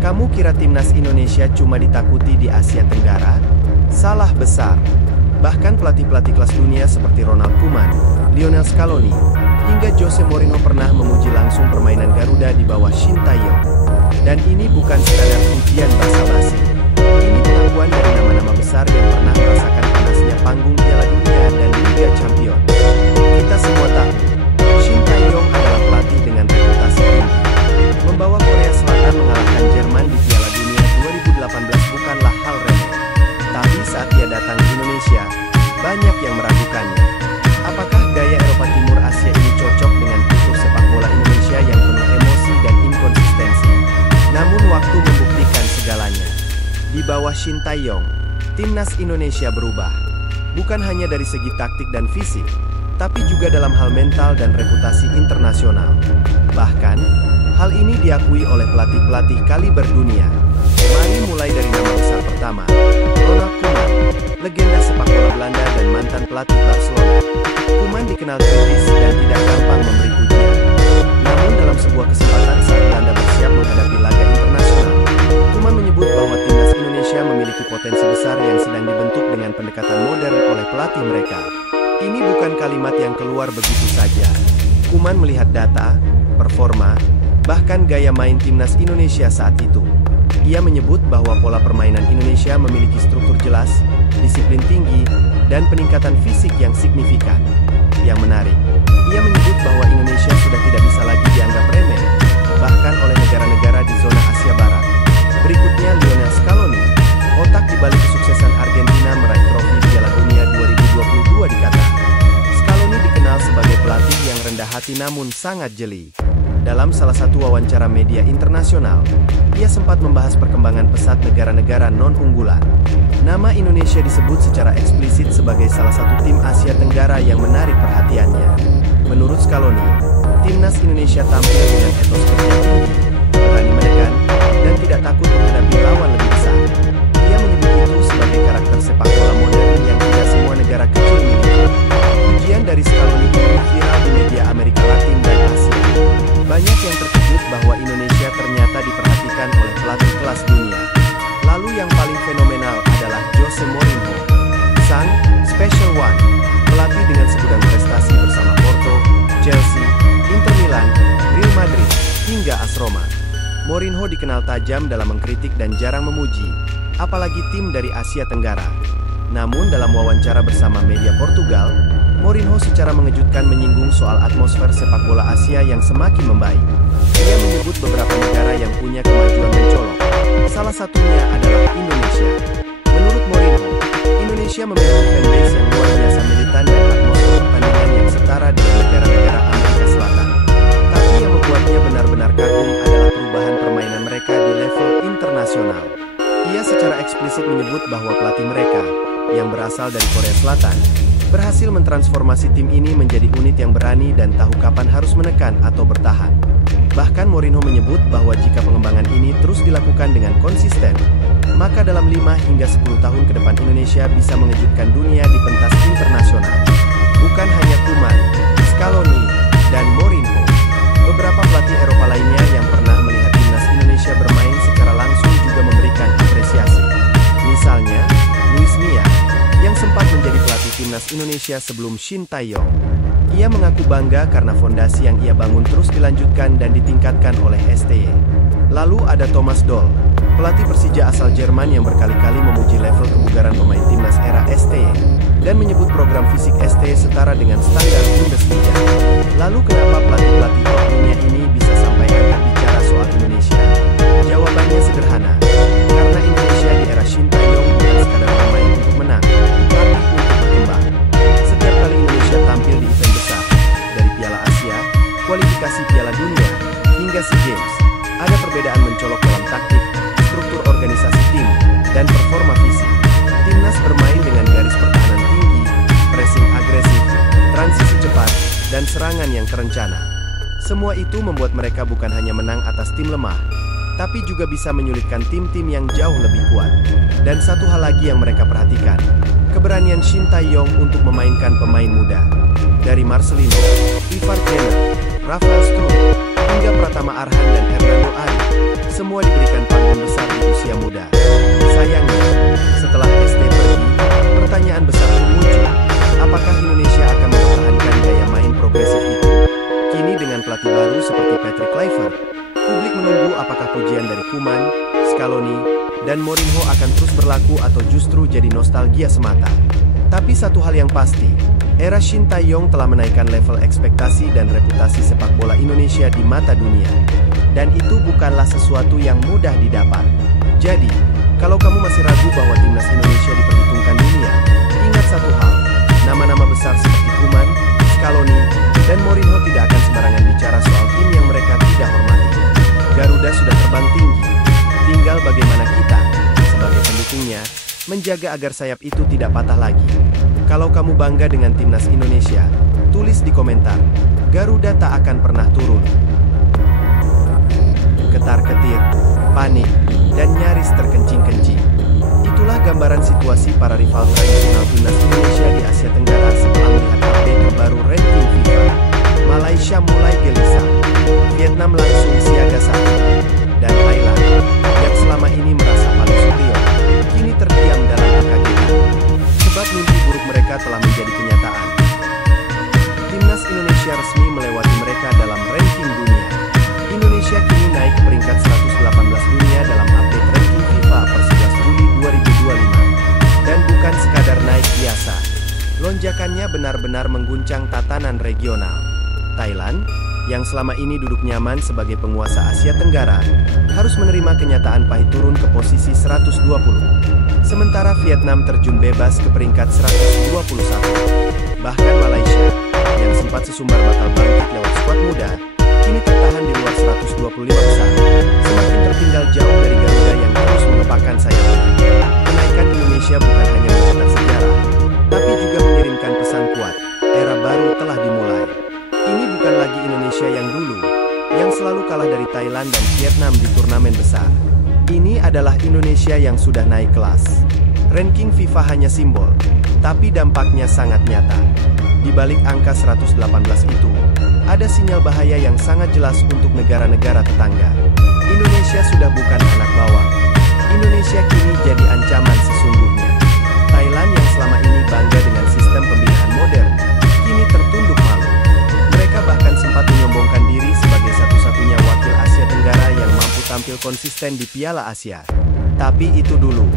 Kamu kira timnas Indonesia cuma ditakuti di Asia Tenggara? Salah besar. Bahkan pelatih-pelatih kelas dunia seperti Ronald Koeman, Lionel Scaloni, hingga Jose Mourinho pernah memuji langsung permainan Garuda di bawah Shin Tae-yong. Dan ini bukan sekadar pujian basa-basi. Ini pengakuan dari nama-nama besar yang pernah merasakan panasnya panggung Piala Dunia dan Liga Champions. Kita semua tahu, Shin Tae-yong adalah pelatih dengan reputasi tinggi. Membawa Korea Selatan mengalahkan Jerman di Piala Dunia 2018 bukanlah hal remeh. Tapi saat ia datang ke Indonesia, banyak yang meragukannya. Apakah gaya Eropa Timur Asia ini cocok dengan kultur sepak bola Indonesia yang penuh emosi dan inkonsistensi? Namun waktu membuktikan segalanya. Di bawah Shin Tae-yong, timnas Indonesia berubah. Bukan hanya dari segi taktik dan fisik, tapi juga dalam hal mental dan reputasi internasional. Bahkan, hal ini diakui oleh pelatih-pelatih kaliber dunia. Mari mulai dari nama besar pertama, Ronald Koeman, legenda sepak bola Belanda dan mantan pelatih Barcelona. Koeman dikenal kritis dan tidak gampang memberi pujian. Namun dalam sebuah kesempatan saat Belanda bersiap menghadapi laga internasional, Koeman menyebut bahwa timnas Indonesia memiliki potensi besar yang sedang dibentuk dengan pendekatan modern oleh pelatih mereka. Ini bukan kalimat yang keluar begitu saja. Koeman melihat data, performa, bahkan gaya main timnas Indonesia saat itu. Ia menyebut bahwa pola permainan Indonesia memiliki struktur jelas, disiplin tinggi, dan peningkatan fisik yang signifikan. Yang menarik, ia menyebut bahwa Indonesia sudah tidak bisa lagi dianggap remeh, bahkan oleh negara-negara di zona Asia Barat. Berikutnya Lionel Scaloni, otak di balik kesuksesan Argentina meraih trofi Piala Dunia 2022 dikata. Scaloni dikenal sebagai pelatih yang rendah hati namun sangat jeli. Dalam salah satu wawancara media internasional, ia sempat membahas perkembangan pesat negara-negara non-unggulan. Nama Indonesia disebut secara eksplisit sebagai salah satu tim Asia Tenggara yang menarik perhatiannya. Menurut Scaloni, timnas Indonesia tampil dengan etos kerja tinggi, berani menekan, dan tidak takut menghadapi lawan lebih besar. Ia menyebut itu sebagai karakter sepak bola modern yang tidak semua negara kecil miliki. Pujian dari Scaloni ini viral di media Amerika Latin dan Asia. Banyak yang terkejut bahwa Indonesia ternyata diperhatikan oleh pelatih kelas dunia. Lalu yang paling fenomenal adalah Jose Mourinho, sang Special One, pelatih dengan segudang prestasi bersama Porto, Chelsea, Inter Milan, Real Madrid, hingga AS Roma. Mourinho dikenal tajam dalam mengkritik dan jarang memuji, apalagi tim dari Asia Tenggara. Namun dalam wawancara bersama media Portugal, Mourinho secara mengejutkan menyinggung soal atmosfer sepak bola Asia yang semakin membaik. Ia menyebut beberapa negara yang punya kemajuan mencolok. Salah satunya adalah Indonesia. Menurut Mourinho, Indonesia memiliki fanbase yang luar biasa militan dan atmosfer pertandingan yang setara dengan negara-negara Amerika Selatan. Tapi yang membuatnya benar-benar kagum adalah perubahan permainan mereka di level internasional. Ia secara eksplisit menyebut bahwa pelatih mereka, yang berasal dari Korea Selatan, berhasil mentransformasi tim ini menjadi unit yang berani dan tahu kapan harus menekan atau bertahan. Bahkan Mourinho menyebut bahwa jika pengembangan ini terus dilakukan dengan konsisten, maka dalam 5 hingga 10 tahun ke depan Indonesia bisa mengejutkan dunia di pentas internasional. Bukan hanya Koeman, Scaloni, dan Mourinho, beberapa pelatih Eropa lainnya yang pernah melihat timnas Indonesia bermain secara langsung juga memberikan apresiasi. Misalnya, Luis Milla, yang sempat menjadi pelatih timnas Indonesia sebelum Shin Tae-yong. Ia mengaku bangga karena fondasi yang ia bangun terus dilanjutkan dan ditingkatkan oleh STY. Lalu ada Thomas Doll, pelatih Persija asal Jerman yang berkali-kali memuji level kebugaran pemain timnas era STY, dan menyebut program fisik STY setara dengan standar Bundesliga. Lalu kenapa pelatih-pelatih top dunia ini bisa sampai angkat bicara soal Indonesia? Jawabannya sederhana, karena Indonesia di era Shin Tae-yong bukan sekadar bermain untuk menang, tapi untuk berkembang. Setiap kali Indonesia tampil di event besar, dari Piala Asia, kualifikasi Piala Dunia, hingga SEA Games, ada perbedaan mencolok dalam taktik, struktur organisasi tim, dan performa fisik. Timnas bermain dengan garis pertahanan tinggi, pressing agresif, transisi cepat, dan serangan yang terencana. Semua itu membuat mereka bukan hanya menang atas tim lemah, tapi juga bisa menyulitkan tim-tim yang jauh lebih kuat. Dan satu hal lagi yang mereka perhatikan, keberanian Shin Tae-yong untuk memainkan pemain muda. Dari Marcelino, Ivar Kenner, Rafael Struijk, hingga Pratama Arhan dan Hernando Ari, semua diberikan panggung besar di usia muda. Sayangnya, setelah ST pergi, pertanyaan besar pun muncul. Apakah Indonesia akan mempertahankan gaya main progresif itu? Kini dengan pelatih baru seperti Patrick Kluivert, publik menunggu apakah pujian dari Koeman, Scaloni, dan Mourinho akan terus berlaku atau justru jadi nostalgia semata. Tapi satu hal yang pasti, era Shin Tae-yong telah menaikkan level ekspektasi dan reputasi sepak bola Indonesia di mata dunia. Dan itu bukanlah sesuatu yang mudah didapat. Jadi, kalau kamu masih ragu bahwa timnas Indonesia diperhitungkan dunia, ingat satu hal, nama-nama besar seperti Koeman, Scaloni, dan Mourinho tidak akan sembarangan bicara soal tim yang mereka tidak hormati. Garuda sudah terbang tinggi, tinggal bagaimana kita, sebagai pendukungnya, menjaga agar sayap itu tidak patah lagi. Kalau kamu bangga dengan timnas Indonesia, tulis di komentar, Garuda tak akan pernah turun. Ketar-ketir, panik, dan nyaris terkencing-kencing. Itulah gambaran situasi para rival tradisional timnas Indonesia di Asia Tenggara setelah melihat update terbaru ranking FIFA. Malaysia mulai gelisah, Vietnam langsung siaga satu, dan Thailand, yang selama ini merasa paling superior, kini terdiam dalam kekagetan. Sebab mimpi buruk mereka telah menjadi kenyataan. Timnas Indonesia resmi melewati mereka dalam ranking dunia. Indonesia kini naik ke peringkat 118 dunia dalam update ranking FIFA per 11 Juli 2025. Dan bukan sekadar naik biasa. Lonjakannya benar-benar mengguncang tatanan regional. Thailand, yang selama ini duduk nyaman sebagai penguasa Asia Tenggara, harus menerima kenyataan pahit turun ke posisi 120. Sementara Vietnam terjun bebas ke peringkat 121. Bahkan Malaysia, yang sempat sesumbar bakal bangkit lewat skuad muda, kini tertahan di luar 125 besar, semakin tertinggal jauh dari Garuda yang terus mengepakkan sayapnya. Kenaikan Indonesia bukan hanya mencetak sejarah, tapi juga mengirimkan pesan kuat, era baru telah dimulai. Ini bukan lagi Indonesia yang dulu, yang selalu kalah dari Thailand dan Vietnam di turnamen besar. Ini adalah Indonesia yang sudah naik kelas. Ranking FIFA hanya simbol, tapi dampaknya sangat nyata. Di balik angka 118 itu, ada sinyal bahaya yang sangat jelas untuk negara-negara tetangga. Indonesia sudah bukan anak bawang. Indonesia kini jadi ancaman sesungguhnya. Thailand yang selama ini bangga dengan sistem pembinaan modern, kini tertunduk malu. Mereka bahkan sempat menyombongkan diri sebagai satu-satunya wakil Asia Tenggara yang mampu tampil konsisten di Piala Asia. Tapi itu dulu.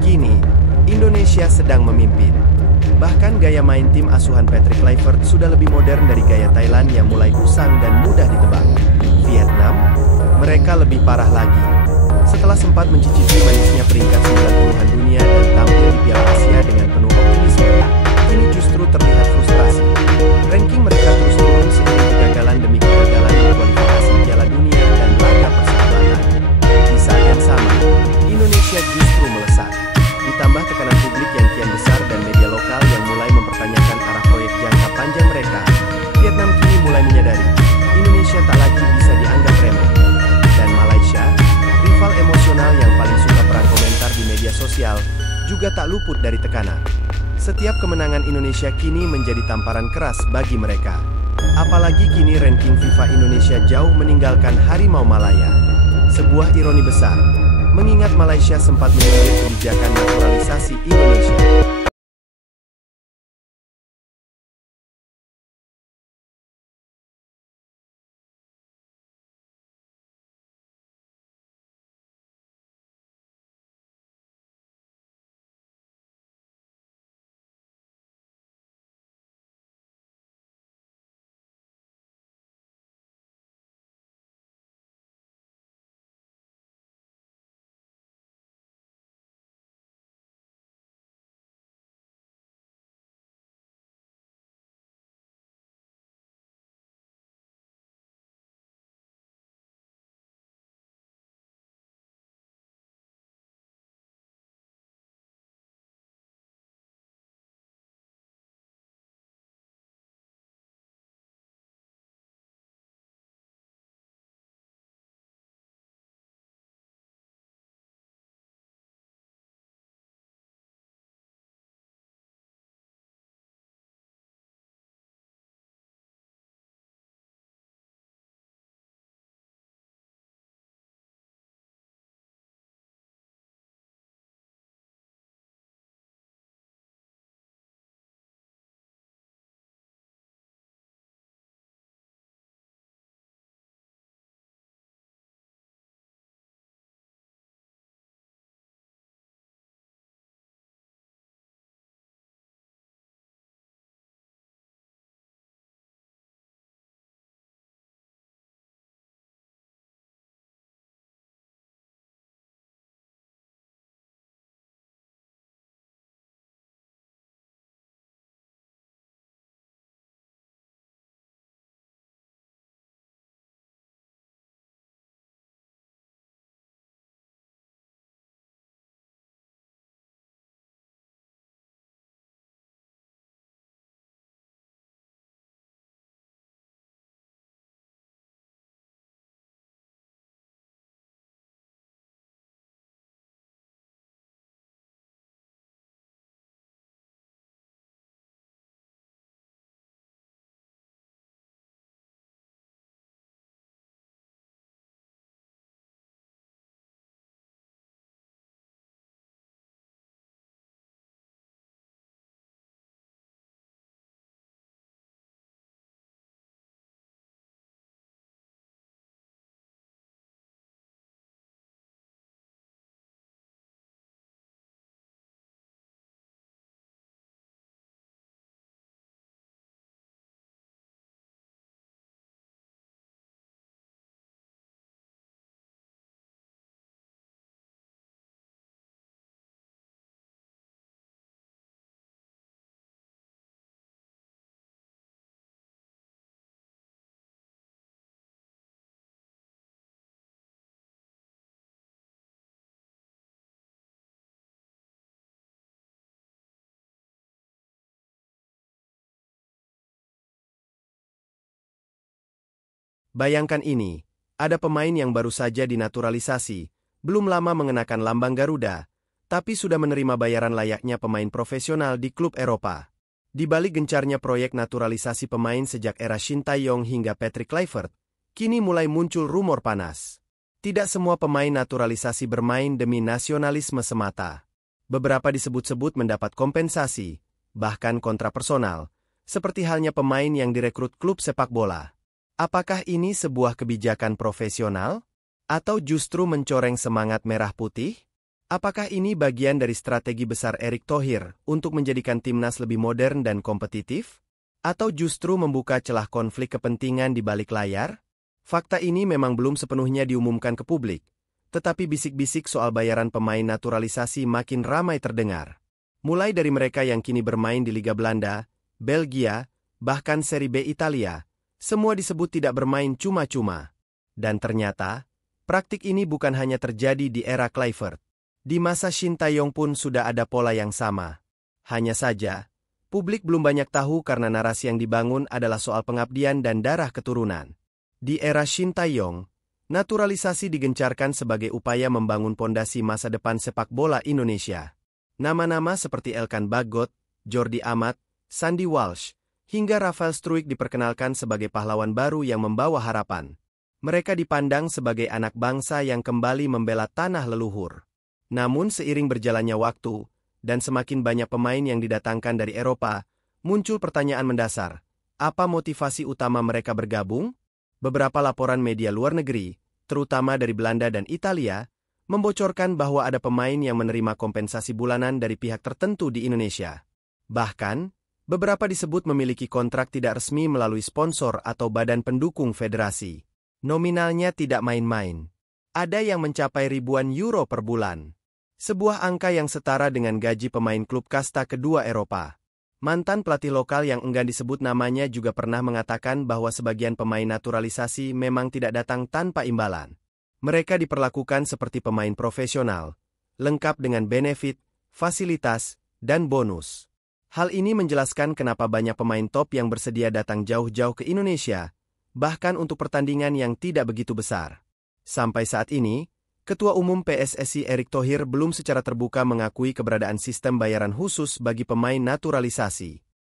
Kini, Indonesia sedang memimpin. Bahkan gaya main tim asuhan Patrick Kluivert sudah lebih modern dari gaya Thailand yang mulai usang dan mudah ditebak. Vietnam, mereka lebih parah lagi. Setelah sempat mencicipi manisnya peringkat 90-an dunia dan tampil di Piala Asia dengan penuh optimisme, kini justru terlihat frustrasi. Ranking mereka terus turun seiring kegagalan demi kegagalan di kualifikasi Piala Dunia dan laga persahabatan. Di saat yang sama, Indonesia justru melesat. Ditambah tekanan publik yang kian besar dan media lokal yang mulai mempertanyakan arah proyek jangka panjang mereka, Vietnam kini mulai menyadari, Indonesia tak lagi bisa dianggap remeh. Dan Malaysia, rival emosional yang paling suka perang komentar di media sosial, juga tak luput dari tekanan. Setiap kemenangan Indonesia kini menjadi tamparan keras bagi mereka. Apalagi kini ranking FIFA Indonesia jauh meninggalkan Harimau Malaya. Sebuah ironi besar, mengingat Malaysia sempat menyindir kebijakan naturalisasi Indonesia. Bayangkan ini, ada pemain yang baru saja dinaturalisasi, belum lama mengenakan lambang Garuda, tapi sudah menerima bayaran layaknya pemain profesional di klub Eropa. Di balik gencarnya proyek naturalisasi pemain sejak era Shin Tae-yong hingga Patrick Kluivert, kini mulai muncul rumor panas. Tidak semua pemain naturalisasi bermain demi nasionalisme semata. Beberapa disebut-sebut mendapat kompensasi, bahkan kontrak personal, seperti halnya pemain yang direkrut klub sepak bola. Apakah ini sebuah kebijakan profesional? Atau justru mencoreng semangat merah putih? Apakah ini bagian dari strategi besar Erick Thohir untuk menjadikan timnas lebih modern dan kompetitif? Atau justru membuka celah konflik kepentingan di balik layar? Fakta ini memang belum sepenuhnya diumumkan ke publik, tetapi bisik-bisik soal bayaran pemain naturalisasi makin ramai terdengar. Mulai dari mereka yang kini bermain di Liga Belanda, Belgia, bahkan Serie B Italia, semua disebut tidak bermain cuma-cuma. Dan ternyata, praktik ini bukan hanya terjadi di era Kluivert. Di masa Shin Tae-yong pun sudah ada pola yang sama. Hanya saja, publik belum banyak tahu karena narasi yang dibangun adalah soal pengabdian dan darah keturunan. Di era Shin Tae-yong, naturalisasi digencarkan sebagai upaya membangun pondasi masa depan sepak bola Indonesia. Nama-nama seperti Elkan Bagot, Jordi Amat, Sandy Walsh, hingga Rafael Struijk diperkenalkan sebagai pahlawan baru yang membawa harapan. Mereka dipandang sebagai anak bangsa yang kembali membela tanah leluhur. Namun seiring berjalannya waktu, dan semakin banyak pemain yang didatangkan dari Eropa, muncul pertanyaan mendasar. Apa motivasi utama mereka bergabung? Beberapa laporan media luar negeri, terutama dari Belanda dan Italia, membocorkan bahwa ada pemain yang menerima kompensasi bulanan dari pihak tertentu di Indonesia. Bahkan, beberapa disebut memiliki kontrak tidak resmi melalui sponsor atau badan pendukung federasi. Nominalnya tidak main-main. Ada yang mencapai ribuan euro per bulan. Sebuah angka yang setara dengan gaji pemain klub kasta kedua Eropa. Mantan pelatih lokal yang enggan disebut namanya juga pernah mengatakan bahwa sebagian pemain naturalisasi memang tidak datang tanpa imbalan. Mereka diperlakukan seperti pemain profesional, lengkap dengan benefit, fasilitas, dan bonus. Hal ini menjelaskan kenapa banyak pemain top yang bersedia datang jauh-jauh ke Indonesia, bahkan untuk pertandingan yang tidak begitu besar. Sampai saat ini, Ketua Umum PSSI Erick Thohir belum secara terbuka mengakui keberadaan sistem bayaran khusus bagi pemain naturalisasi.